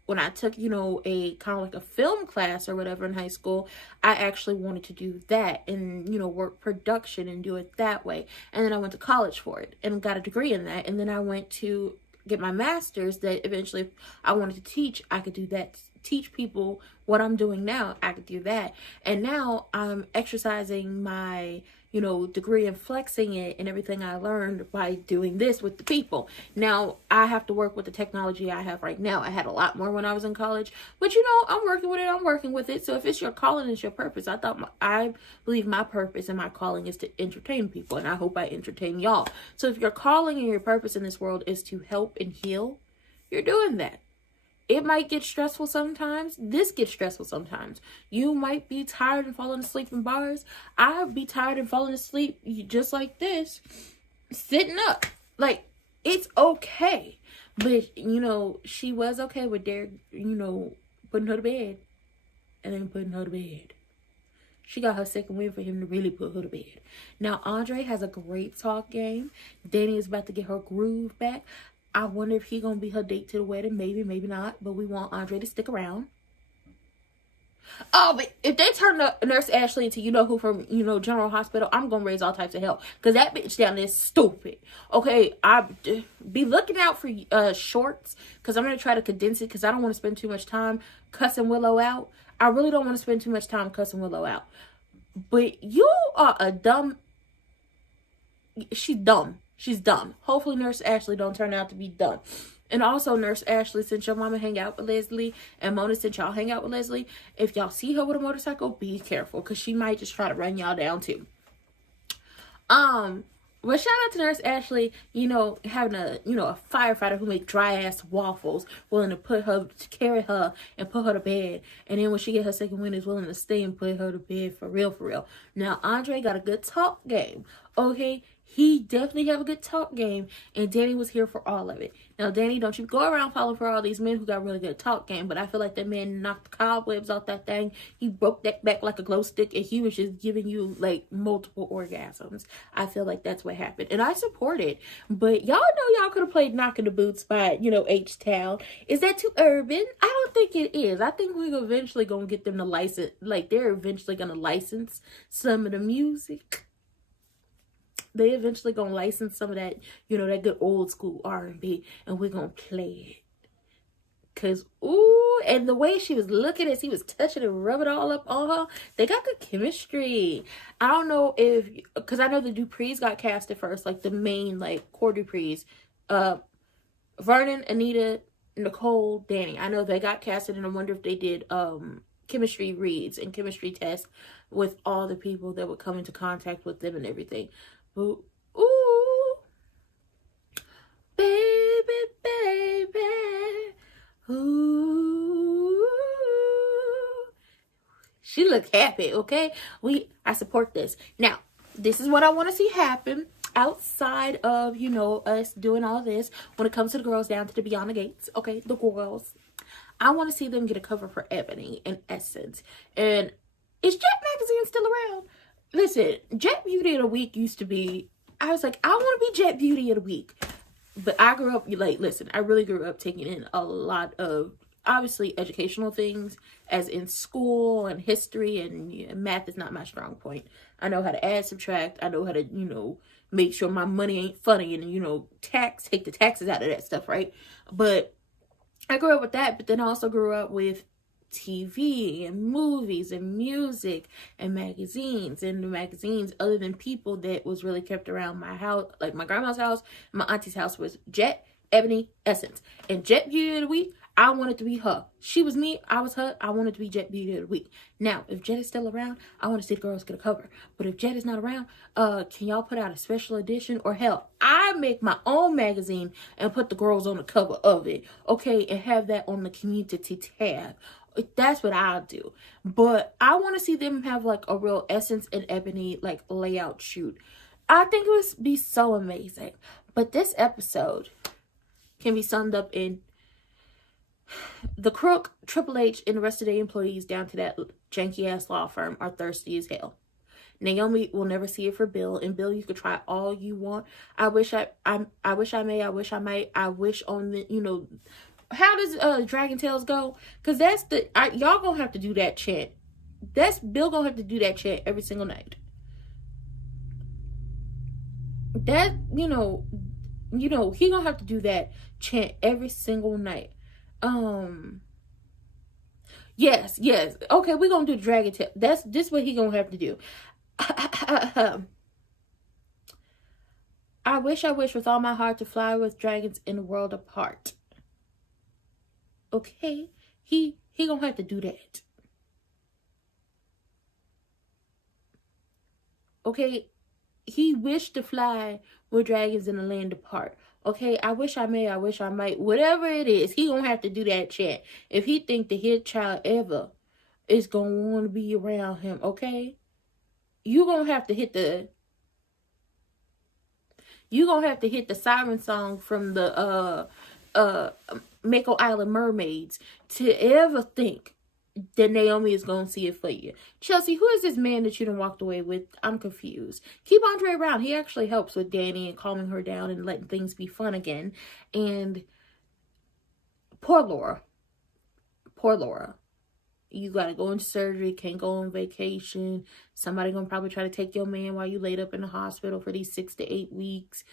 when I took, a kind of like a film class or whatever in high school, I actually wanted to do that and, work production and do it that way. And then I went to college for it and got a degree in that. And then I went to get my master's that eventually if I wanted to teach, I could do that. Teach people what I'm doing now, I could do that. And now I'm exercising my, degree and flexing it and everything I learned by doing this with the people. Now I have to work with the technology I have right now. I had a lot more when I was in college, but I'm working with it. So if it's your calling, it's your purpose. I believe my purpose and my calling is to entertain people, and I hope I entertain y'all. So if your calling and your purpose in this world is to help and heal, you're doing that. It might get stressful sometimes. This gets stressful sometimes. You might be tired and falling asleep in bars. I'd be tired and falling asleep just like this, sitting up. Like, it's okay. But, she was okay with Derek, putting her to bed. And then putting her to bed. She got her second win for him to really put her to bed. Now, Andre has a great talk game. Danny is about to get her groove back. I wonder if he's going to be her date to the wedding. Maybe, maybe not. But we want Andre to stick around. Oh, but if they turn Nurse Ashley into who from, General Hospital, I'm going to raise all types of hell. Because that bitch down there is stupid. Okay, I be looking out for shorts. Because I'm going to try to condense it. Because I don't want to spend too much time cussing Willow out. I really don't want to spend too much time cussing Willow out. But you are a dumb... She's dumb. She's dumb. Hopefully Nurse Ashley don't turn out to be dumb. And also, Nurse Ashley, since your mama hang out with Leslie and Mona, since y'all hang out with Leslie, if y'all see her with a motorcycle, be careful. Because she might just try to run y'all down too. But shout out to Nurse Ashley, you know, having a, you know, a firefighter who make dry ass waffles, willing to carry her and put her to bed. And then when she get her second win, is willing to stay and put her to bed for real, for real. Now, Andre got a good talk game. Okay, he definitely have a good talk game, and Danny was here for all of it. Now, Danny, don't you go around falling for all these men who got really good talk game, but I feel like that man knocked the cobwebs off that thing. He broke that back like a glow stick, and he was just giving you, like, multiple orgasms. I feel like that's what happened, and I support it. But y'all know y'all could have played Knocking the Boots by, you know, H-Town. Is that too urban? I don't think it is. I think we're eventually going to get them to license, like, they're eventually going to license some of the music. They eventually gonna license some of that, you know, that good old school R&B, and we're gonna play it. Cause, ooh, and the way she was looking as he was touching and rubbing all up on her, they got good chemistry. I don't know if, cause I know the Duprees got casted first, like the main, like, core Duprees. Vernon, Anita, Nicole, Danny. I know they got casted, and I wonder if they did, chemistry reads and chemistry tests with all the people that would come into contact with them and everything. Ooh, ooh, baby, baby, ooh. She looked happy, okay? I support this. Now, this is what I want to see happen outside of, you know, us doing all this when it comes to the girls down to the Beyond the Gates, okay? The girls. I want to see them get a cover for Ebony and Essence. And is Jet Magazine still around? Listen, Jet Beauty of the Week used to be, I was like, I want to be Jet Beauty of the Week. But I grew up, like, listen, I really grew up taking in a lot of, obviously, educational things, as in school and history, and math is not my strong point. I know how to add, subtract. I know how to, you know, make sure my money ain't funny and, you know, take the taxes out of that stuff, right? But I grew up with that, but then I also grew up with TV and movies and music and magazines, and the magazines, other than people, that was really kept around my house, like my grandma's house, my auntie's house, was Jet, Ebony, Essence. And Jet Beauty of the Week, I wanted to be her. She was me, I was her. I wanted to be Jet Beauty of the Week. Now, if Jet is still around, I want to see the girls get a cover. But if Jet is not around, can y'all put out a special edition? Or hell, I make my own magazine and put the girls on the cover of it, okay, and have that on the community tab. That's what I'll do. But I want to see them have, like, a real Essence and Ebony, like, layout shoot. I think it would be so amazing. But this episode can be summed up in the crook, Triple H, and the rest of the employees down to that janky ass law firm are thirsty as hell. Naomi will never see it for Bill, and Bill, you could try all you want. I wish I might. I wish on the, you know, how does Dragon Tales go? Because that's the, y'all gonna have to do that chant. That's Bill gonna have to do that chant every single night. That, you know, he gonna have to do that chant every single night. Yes. Okay, we're gonna do Dragon Tales. This what he gonna have to do. I wish with all my heart to fly with dragons in the world apart. Okay, he gonna have to do that. Okay, he wished to fly with dragons in the land apart. Okay, I wish I might. Whatever it is, he gonna have to do that chant. If he think that his child ever is gonna want to be around him, okay, you gonna have to hit the siren song from the Mako Island Mermaids to ever think that Naomi is going to see it for you. Chelsea, who is this man that you done walked away with? I'm confused. Keep Andre around. He actually helps with Danny and calming her down and letting things be fun again. And poor Laura. You got to go into surgery, can't go on vacation. Somebody going to probably try to take your man while you laid up in the hospital for these 6 to 8 weeks.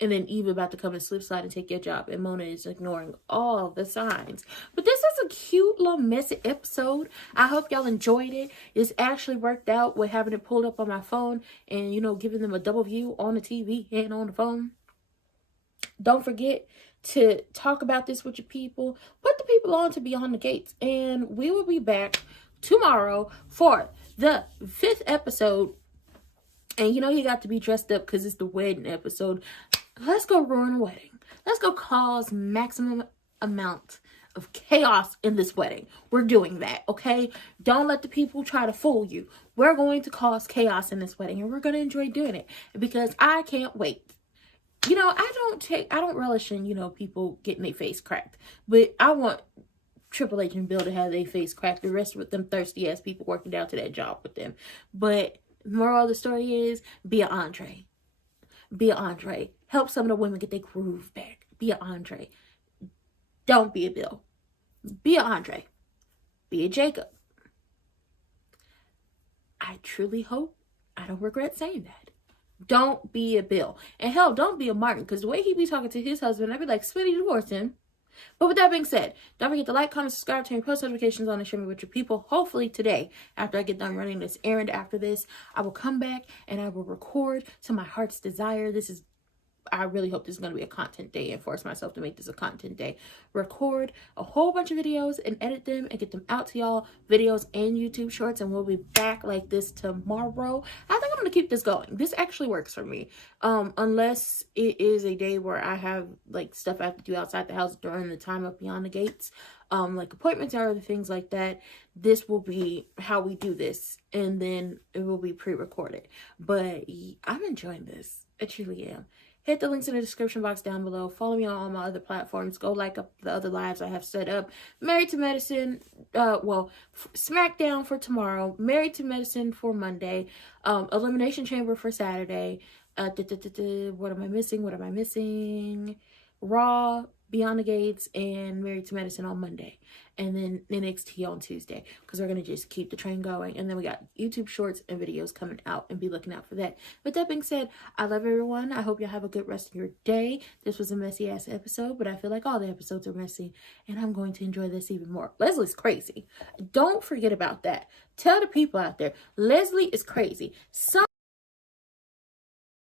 And then Eve about to come and slip slide and take your job. And Mona is ignoring all the signs. But this is a cute little messy episode. I hope y'all enjoyed it. It's actually worked out with having it pulled up on my phone. And, you know, giving them a double view on the TV and on the phone. Don't forget to talk about this with your people. Put the people on to Beyond the Gates. And we will be back tomorrow for the 5th episode And you know you got to be dressed up because it's the wedding episode. Let's go ruin a wedding. Let's go cause maximum amount of chaos in this wedding. We're doing that, okay? Don't let the people try to fool you. We're going to cause chaos in this wedding, and we're going to enjoy doing it because I can't wait. You know, I don't relish in, you know, people getting their face cracked, but I want Triple H and Bill to have their face cracked. The rest with them thirsty ass people working down to that job with them. But moral of the story is, be an Andre. Be an Andre. Help some of the women get their groove back. Be an Andre. Don't be a Bill. Be an Andre. Be a Jacob. I truly hope I don't regret saying that. Don't be a Bill. And hell, don't be a Martin. Because the way he be talking to his husband, I'd be like, Smitty, divorce him. But with that being said, don't forget to like, comment, subscribe, turn your post notifications on, and share me with your people. Hopefully today, after I get done running this errand after this, I will come back and I will record to my heart's desire. I really hope this is going to be a content day and force myself to make this a content day. Record a whole bunch of videos and edit them and get them out to y'all. Videos and YouTube shorts, and we'll be back like this tomorrow. I think I'm going to keep this going. This actually works for me. Unless it is a day where I have like stuff I have to do outside the house during the time of Beyond the Gates. Like appointments or other things like that. This will be how we do this, and then it will be pre-recorded. But I'm enjoying this. I truly am. Hit the links in the description box down below. Follow me on all my other platforms. Go like up the other lives I have set up. Married to Medicine, SmackDown for tomorrow. Married to Medicine for Monday. Elimination Chamber for Saturday. What am I missing? Raw, Beyond the Gates, and Married to Medicine on Monday. And then NXT on Tuesday. Because we're going to just keep the train going. And then we got YouTube shorts and videos coming out. And be looking out for that. With that being said, I love everyone. I hope y'all have a good rest of your day. This was a messy ass episode. But I feel like all the episodes are messy. And I'm going to enjoy this even more. Leslie's crazy. Don't forget about that. Tell the people out there. Leslie is crazy.